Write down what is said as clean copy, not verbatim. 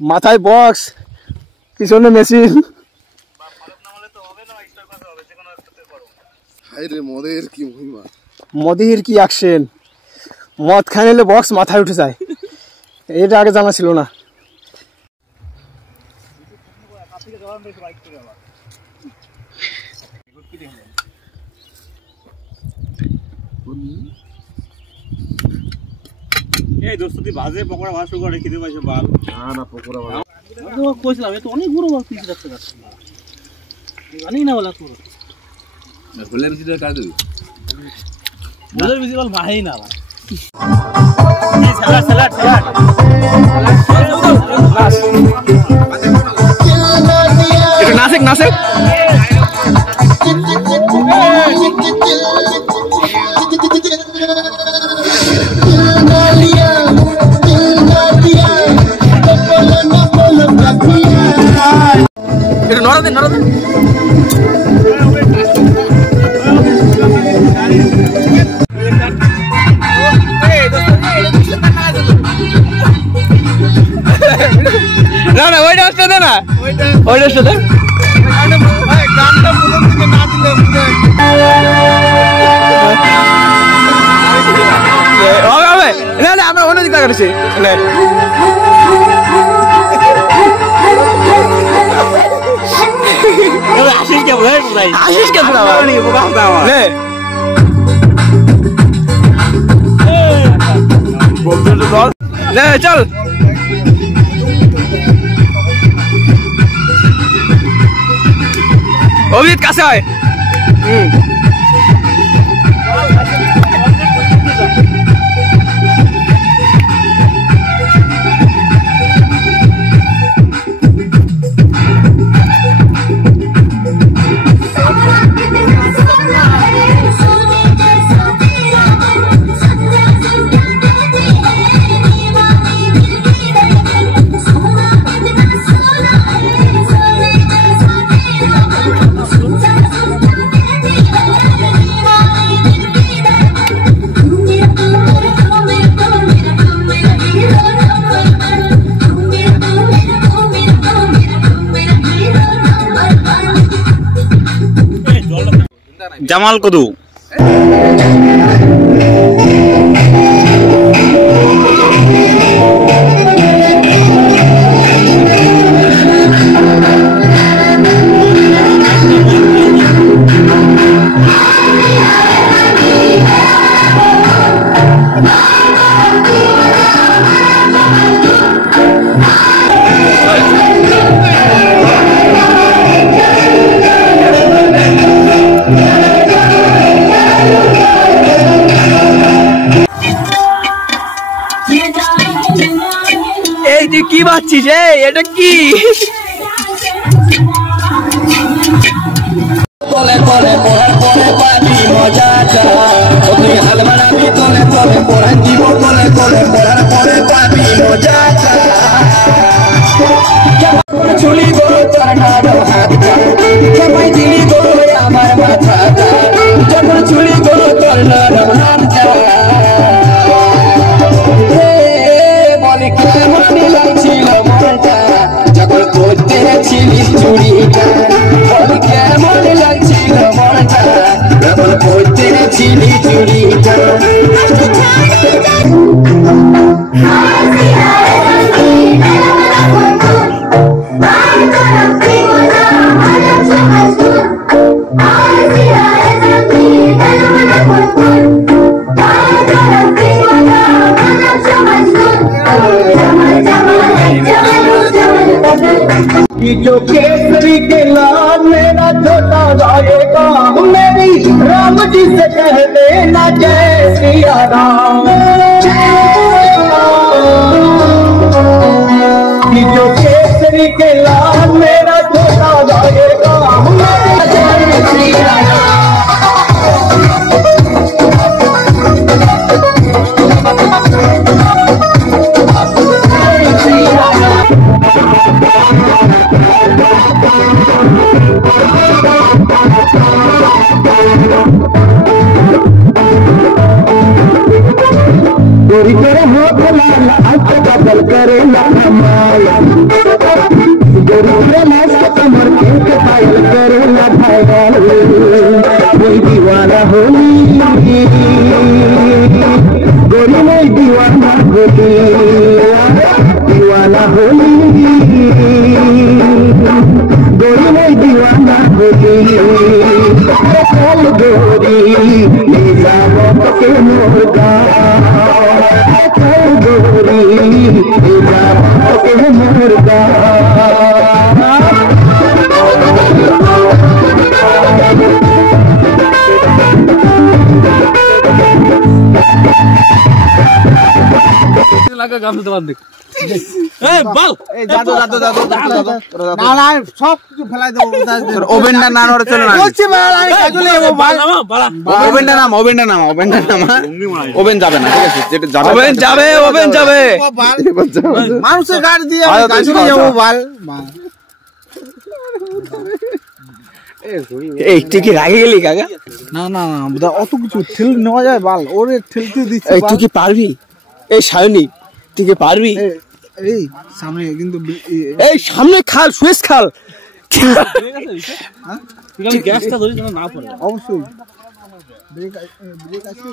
মাথায় বক্স, পিছনে মেশিন। মদের কি অ্যাকশন, মদ খাই নিলে বক্স মাথায় উঠে যায়, এটা আগে জানা ছিল না। এই দোস্ত তুই ভাজে পকোড়া ভাজ শুরু করে খেতে পাইছে বাল। না পকোড়া ভাজ আমি তো কইছিলাম এত অনেক বড় বড় পিস রাখতে যাচ্ছে জানি না বলা তোর বলে বিজি কাজ দিবি বলে বিজি বল ভাই না ভাই এই সালাড সালাড সালাড এটা নাসিক নাসিক এটা নরদে নরদে না না ওইটা আসতে দে না ওইটা আসতে দে গানটা প্রথম থেকে না দিলে হবে না না আমরা অন্য দিকে করেছি আশিস কে বলে ভাই আশিস কে বলা ভাই ও বাবা দাও লে বলতে তো বল লে চল অভিজিৎ কাছে আয় জামাল কদু কি বাচ্চিস এটা কি তলে তলে পড়ার পরে পাবি মজাটা তুই হাল মারাবি তলে তলে পড়ার দিব তলে তলে পড়ার পরে পাবি মজাটা চুলি গো তোর নাড়ো হাতটা কেমন দিলি গো আমার মাথাটা যখন চুলি গো তোর নাড়ো হাতটা মনে কেমন লাগছিল মনটা যখন করতে ছিলিস চুরিটা মনে কেমন লাগছিল মনটা যখন করতে ছিলি চুরিটা जो केसरी के लाल मेरा छोटा जाएगा मेरी राम जी से कह देना जय सिया राम जो केसरी के लाल मेरा छोटा जाएगा जय सिया राम गोरी नाच कमर के पायल करेला घायल कोई दीवाना होली गोरी नहीं दीवाना होली दीवाना होली गोरी नहीं दीवाना होली चल गोरी ले जाओ के मुर्गा चल गोरी ले जाओ के मुर्गा লাগা গাম দিতে বাদ এই বল এই দাদু দাদু দাদু না না সব কিছু ফেলাই দেব ওভেনটা না নড়ে চলে না বলছি বল আমি কাজলে যাব ভাই ওভেনটা নাম ওভেন যাবে না ঠিক আছে যেটা যাবে ওভেন যাবে মানুষের গাড়ি দিয়ে কাজলে যাব বল এই তুই কি রাগে গেলি কাকা না না না বুদা অত কিছু ঠেল নেওয়া যায় বল ওরে ঠেলতে দিচ্ছি এই তুই কি পারবি এই সায়নি তুই কি পারবি এই সামনে কিন্তু এই সামনে খাল সুইচ খাল গ্যাসটা ধরি যেন না পড়ে অবশ্যই ব্রেক আছে